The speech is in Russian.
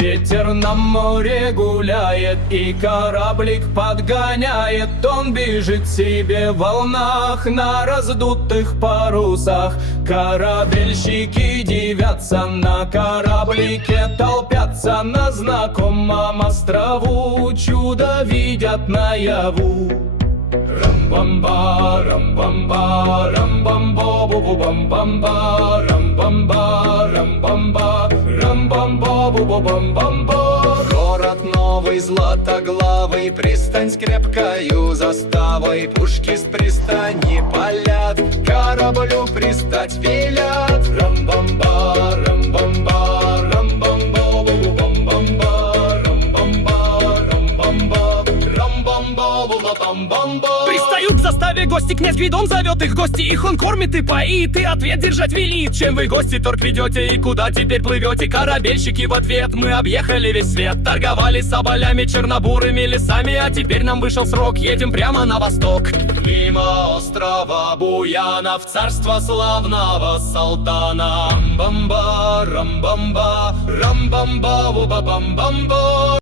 Ветер на море гуляет и кораблик подгоняет. Он бежит себе в волнах на раздутых парусах. Корабельщики дивятся, на кораблике толпятся. На знакомом острову чудо видят наяву. Рам-бам-ба, рам-бам-ба, рам-бам-бо-бу-бу-бам-бам-ба, рам-бам-ба, рам-бам-ба, рам-бам-бо-бу-бу-бам-бам-ба. Город новый, златоглавый, пристань с крепкою заставой. Пушки с пристани палят, кораблю пристать велят. Рам-бам-ба, рам-бам-ба, рам-бам-бо-бу-бу-бам-бамба, рам-бам-ба, рам-бам-ба, рам-бам-бо-бу-бу-бам-бамба. Пристают к заставе гости, князь Гвидон зовет их в гости. Их он кормит и поит, и ответ держать велит. Чем вы, гости, торг ведете и куда теперь плывете? Корабельщики в ответ: мы объехали весь свет. Торговали соболями, чернобурыми лесами, а теперь нам вышел срок, едем прямо на восток. Мимо острова Буянов, царство славного Салтана. Рам-бам-ба, рам-бам-ба, рам-бам-ба-бу-ба-бам-бам-ба.